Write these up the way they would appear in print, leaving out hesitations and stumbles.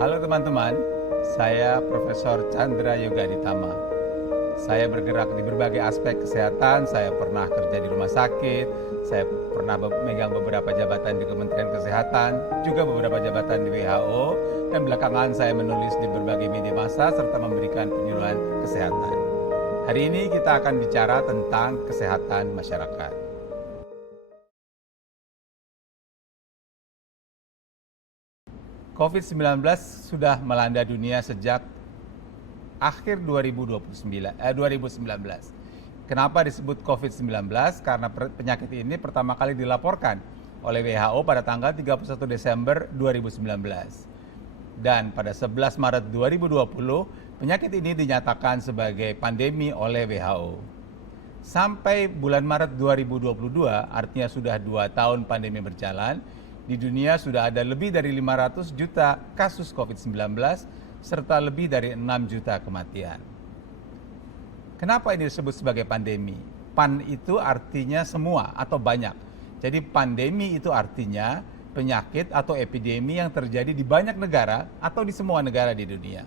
Halo teman-teman, saya Profesor Chandra Yoga Ditama. Saya bergerak di berbagai aspek kesehatan, saya pernah kerja di rumah sakit, saya pernah memegang beberapa jabatan di Kementerian Kesehatan, juga beberapa jabatan di WHO, dan belakangan saya menulis di berbagai media massa serta memberikan penyuluhan kesehatan. Hari ini kita akan bicara tentang kesehatan masyarakat. COVID-19 sudah melanda dunia sejak akhir 2019. Kenapa disebut COVID-19? Karena penyakit ini pertama kali dilaporkan oleh WHO pada tanggal 31 Desember 2019. Dan pada 11 Maret 2020, penyakit ini dinyatakan sebagai pandemi oleh WHO. Sampai bulan Maret 2022, artinya sudah 2 tahun pandemi berjalan, di dunia sudah ada lebih dari 500 juta kasus COVID-19 serta lebih dari 6 juta kematian. Kenapa ini disebut sebagai pandemi? Pan itu artinya semua atau banyak. Jadi pandemi itu artinya penyakit atau epidemi yang terjadi di banyak negara atau di semua negara di dunia.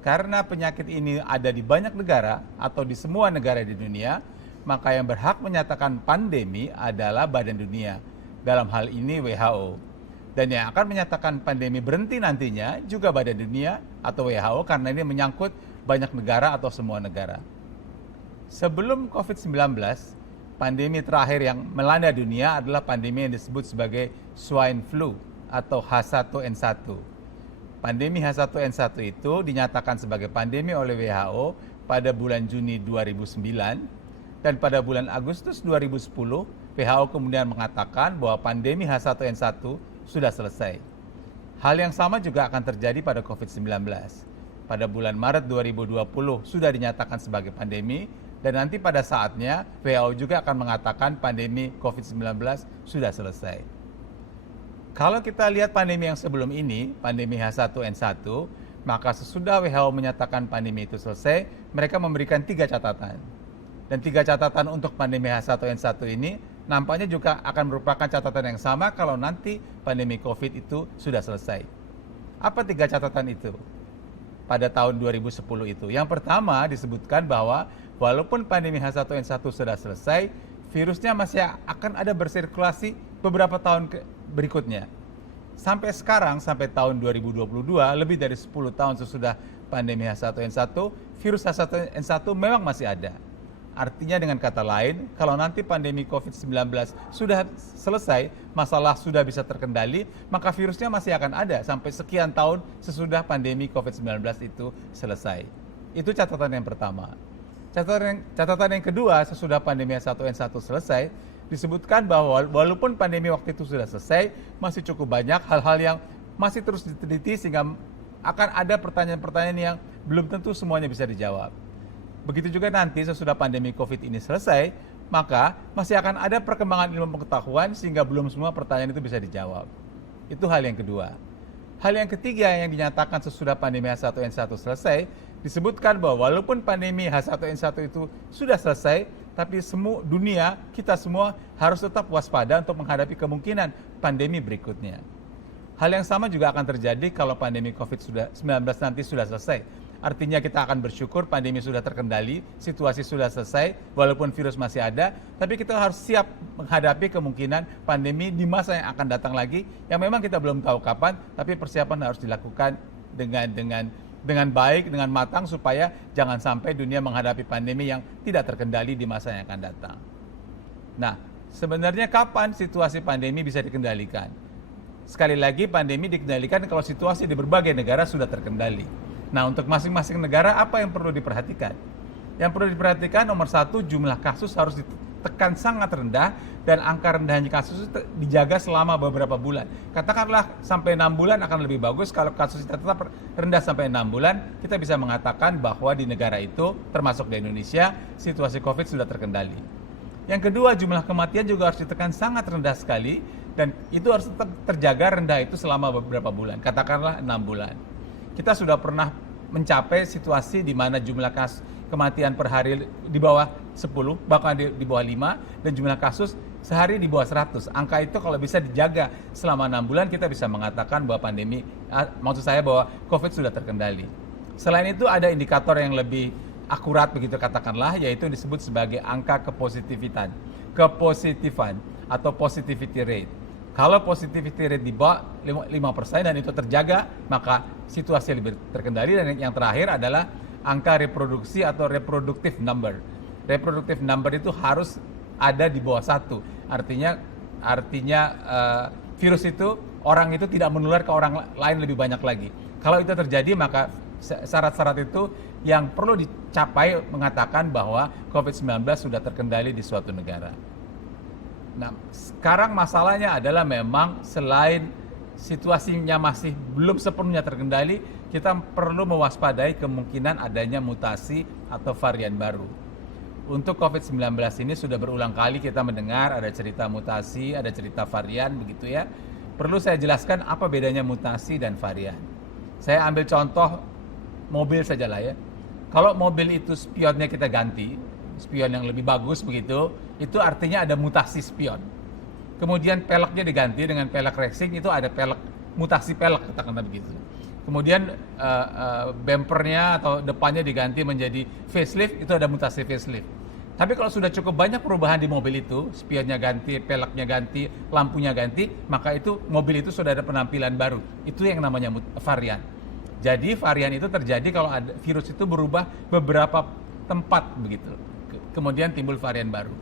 Karena penyakit ini ada di banyak negara atau di semua negara di dunia, maka yang berhak menyatakan pandemi adalah Badan Dunia. Dalam hal ini WHO. Dan yang akan menyatakan pandemi berhenti nantinya juga Badan Dunia atau WHO karena ini menyangkut banyak negara atau semua negara. Sebelum COVID-19, pandemi terakhir yang melanda dunia adalah pandemi yang disebut sebagai swine flu atau H1N1. Pandemi H1N1 itu dinyatakan sebagai pandemi oleh WHO pada bulan Juni 2009 dan pada bulan Agustus 2010 WHO kemudian mengatakan bahwa pandemi H1N1 sudah selesai. Hal yang sama juga akan terjadi pada COVID-19. Pada bulan Maret 2020 sudah dinyatakan sebagai pandemi dan nanti pada saatnya WHO juga akan mengatakan pandemi COVID-19 sudah selesai. Kalau kita lihat pandemi yang sebelum ini, pandemi H1N1, maka sesudah WHO menyatakan pandemi itu selesai, mereka memberikan 3 catatan. Dan 3 catatan untuk pandemi H1N1 ini nampaknya juga akan merupakan catatan yang sama kalau nanti pandemi COVID itu sudah selesai. Apa 3 catatan itu? Pada tahun 2010 itu. Yang pertama disebutkan bahwa walaupun pandemi H1N1 sudah selesai, virusnya masih akan ada bersirkulasi beberapa tahun berikutnya. Sampai sekarang, sampai tahun 2022, lebih dari 10 tahun sesudah pandemi H1N1, virus H1N1 memang masih ada. Artinya dengan kata lain, kalau nanti pandemi COVID-19 sudah selesai, masalah sudah bisa terkendali, maka virusnya masih akan ada sampai sekian tahun sesudah pandemi COVID-19 itu selesai. Itu catatan yang pertama. Catatan yang kedua, sesudah pandemi H1N1 selesai, disebutkan bahwa walaupun pandemi waktu itu sudah selesai, masih cukup banyak hal-hal yang masih terus diteliti sehingga akan ada pertanyaan-pertanyaan yang belum tentu semuanya bisa dijawab. Begitu juga nanti sesudah pandemi COVID ini selesai, maka masih akan ada perkembangan ilmu pengetahuan sehingga belum semua pertanyaan itu bisa dijawab. Itu hal yang kedua. Hal yang ketiga yang dinyatakan sesudah pandemi H1N1 selesai, disebutkan bahwa walaupun pandemi H1N1 itu sudah selesai, tapi semua dunia, kita semua harus tetap waspada untuk menghadapi kemungkinan pandemi berikutnya. Hal yang sama juga akan terjadi kalau pandemi COVID-19 nanti sudah selesai. Artinya kita akan bersyukur pandemi sudah terkendali, situasi sudah selesai, walaupun virus masih ada, tapi kita harus siap menghadapi kemungkinan pandemi di masa yang akan datang lagi, yang memang kita belum tahu kapan, tapi persiapan harus dilakukan dengan baik, dengan matang, supaya jangan sampai dunia menghadapi pandemi yang tidak terkendali di masa yang akan datang. Nah, sebenarnya kapan situasi pandemi bisa dikendalikan? Sekali lagi, pandemi dikendalikan kalau situasi di berbagai negara sudah terkendali. Nah, untuk masing-masing negara apa yang perlu diperhatikan? Yang perlu diperhatikan nomor 1, jumlah kasus harus ditekan sangat rendah dan angka rendahnya kasus itu dijaga selama beberapa bulan. Katakanlah sampai 6 bulan akan lebih bagus. Kalau kasus kita tetap rendah sampai 6 bulan, kita bisa mengatakan bahwa di negara itu, termasuk di Indonesia, situasi COVID sudah terkendali. Yang kedua, jumlah kematian juga harus ditekan sangat rendah sekali dan itu harus tetap terjaga rendah itu selama beberapa bulan. Katakanlah 6 bulan. Kita sudah pernah mencapai situasi di mana jumlah kasus kematian per hari di bawah 10, bahkan di bawah 5, dan jumlah kasus sehari di bawah 100. Angka itu kalau bisa dijaga selama 6 bulan, kita bisa mengatakan bahwa maksud saya bahwa COVID sudah terkendali. Selain itu ada indikator yang lebih akurat begitu katakanlah, yaitu disebut sebagai angka kepositifan atau positivity rate. Kalau positivity rate di bawah 5% dan itu terjaga, maka situasi lebih terkendali. Dan yang terakhir adalah angka reproduksi atau reproductive number. Reproductive number itu harus ada di bawah 1. Artinya virus itu, orang itu tidak menular ke orang lain lebih banyak lagi. Kalau itu terjadi, maka syarat-syarat itu yang perlu dicapai mengatakan bahwa COVID-19 sudah terkendali di suatu negara. Nah, sekarang masalahnya adalah memang selain situasinya masih belum sepenuhnya terkendali, kita perlu mewaspadai kemungkinan adanya mutasi atau varian baru. Untuk COVID-19 ini sudah berulang kali kita mendengar ada cerita mutasi, ada cerita varian begitu ya. Perlu saya jelaskan apa bedanya mutasi dan varian. Saya ambil contoh mobil saja lah ya. Kalau mobil itu spionnya kita ganti, spion yang lebih bagus begitu, itu artinya ada mutasi spion. Kemudian peleknya diganti dengan pelek racing, itu ada mutasi pelek katakanlah begitu. Kemudian bumpernya atau depannya diganti menjadi facelift, itu ada mutasi facelift. Tapi kalau sudah cukup banyak perubahan di mobil itu, spionnya ganti, peleknya ganti, lampunya ganti, maka itu mobil itu sudah ada penampilan baru. Itu yang namanya varian. Jadi varian itu terjadi kalau ada virus itu berubah beberapa tempat begitu. Kemudian timbul varian baru.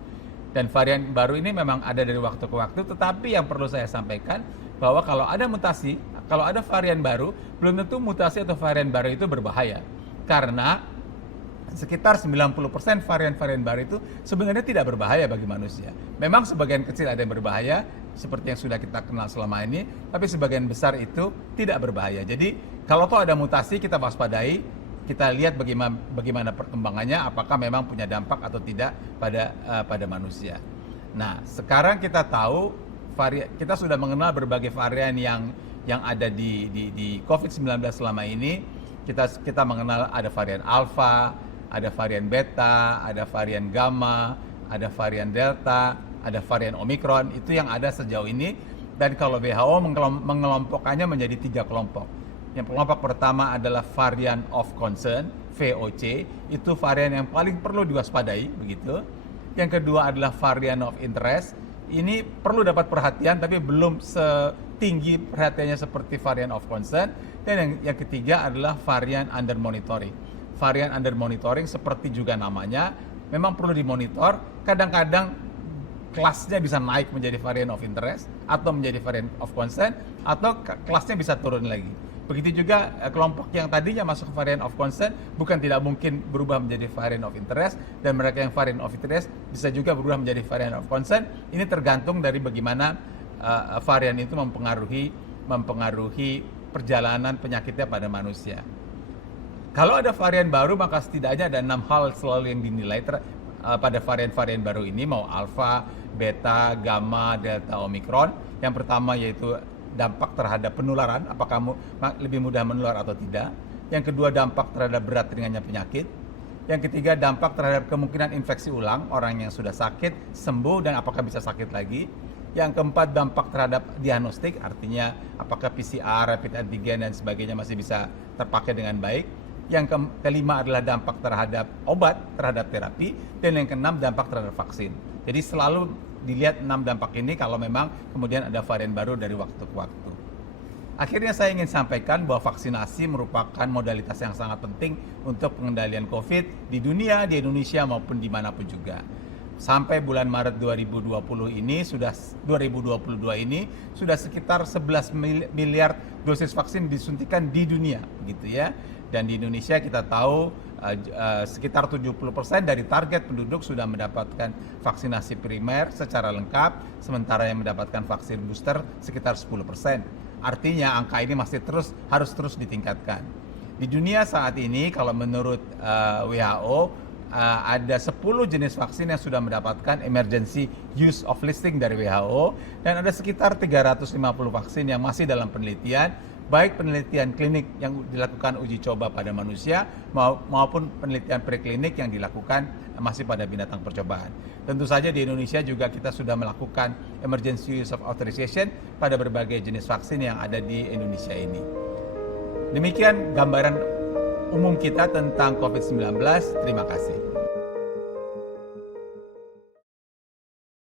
Dan varian baru ini memang ada dari waktu ke waktu, tetapi yang perlu saya sampaikan bahwa kalau ada mutasi, kalau ada varian baru, belum tentu mutasi atau varian baru itu berbahaya. Karena sekitar 90% varian-varian baru itu sebenarnya tidak berbahaya bagi manusia. Memang sebagian kecil ada yang berbahaya, seperti yang sudah kita kenal selama ini, tapi sebagian besar itu tidak berbahaya. Jadi kalau toh ada mutasi, kita waspadai, kita lihat bagaimana perkembangannya, apakah memang punya dampak atau tidak pada manusia. Nah, sekarang kita tahu kita sudah mengenal berbagai varian yang ada di COVID-19 selama ini. Kita mengenal ada varian alfa, ada varian beta, ada varian gamma, ada varian delta, ada varian omikron. Itu yang ada sejauh ini. Dan kalau WHO mengelompokkannya menjadi 3 kelompok. Yang kelompok pertama adalah varian of concern, VOC, itu varian yang paling perlu diwaspadai, begitu. Yang kedua adalah varian of interest, ini perlu dapat perhatian tapi belum setinggi perhatiannya seperti varian of concern. Dan yang ketiga adalah varian under monitoring. Varian under monitoring seperti juga namanya, memang perlu dimonitor, kadang-kadang kelasnya bisa naik menjadi varian of interest atau menjadi varian of concern, atau kelasnya bisa turun lagi. Begitu juga kelompok yang tadinya masuk varian of concern bukan tidak mungkin berubah menjadi varian of interest, dan mereka yang varian of interest bisa juga berubah menjadi varian of concern. Ini tergantung dari bagaimana varian itu mempengaruhi perjalanan penyakitnya pada manusia. Kalau ada varian baru, maka setidaknya ada 6 hal selalu yang dinilai pada varian-varian baru ini, mau alfa, beta, gamma, delta, omikron. Yang pertama yaitu dampak terhadap penularan, apakah lebih mudah menular atau tidak. Yang kedua, dampak terhadap berat ringannya penyakit. Yang ketiga, dampak terhadap kemungkinan infeksi ulang, orang yang sudah sakit, sembuh, dan apakah bisa sakit lagi. Yang keempat, dampak terhadap diagnostik, artinya apakah PCR, rapid antigen, dan sebagainya masih bisa terpakai dengan baik. Yang kelima adalah dampak terhadap obat, terhadap terapi. Dan yang keenam, dampak terhadap vaksin. Jadi selalu dilihat 6 dampak ini kalau memang kemudian ada varian baru dari waktu ke waktu. Akhirnya saya ingin sampaikan bahwa vaksinasi merupakan modalitas yang sangat penting untuk pengendalian COVID di dunia, di Indonesia maupun dimanapun juga. Sampai bulan Maret 2022 ini sudah sekitar 11 miliar dosis vaksin disuntikan di dunia, gitu ya. Dan di Indonesia kita tahu sekitar 70% dari target penduduk sudah mendapatkan vaksinasi primer secara lengkap, sementara yang mendapatkan vaksin booster sekitar 10%. Artinya angka ini harus terus ditingkatkan. Di dunia saat ini kalau menurut WHO ada 10 jenis vaksin yang sudah mendapatkan emergency use of listing dari WHO, dan ada sekitar 350 vaksin yang masih dalam penelitian, baik penelitian klinik yang dilakukan uji coba pada manusia maupun penelitian preklinik yang dilakukan masih pada binatang percobaan. Tentu saja di Indonesia juga kita sudah melakukan emergency use of authorization pada berbagai jenis vaksin yang ada di Indonesia ini. Demikian gambaran umum kita tentang COVID-19. Terima kasih.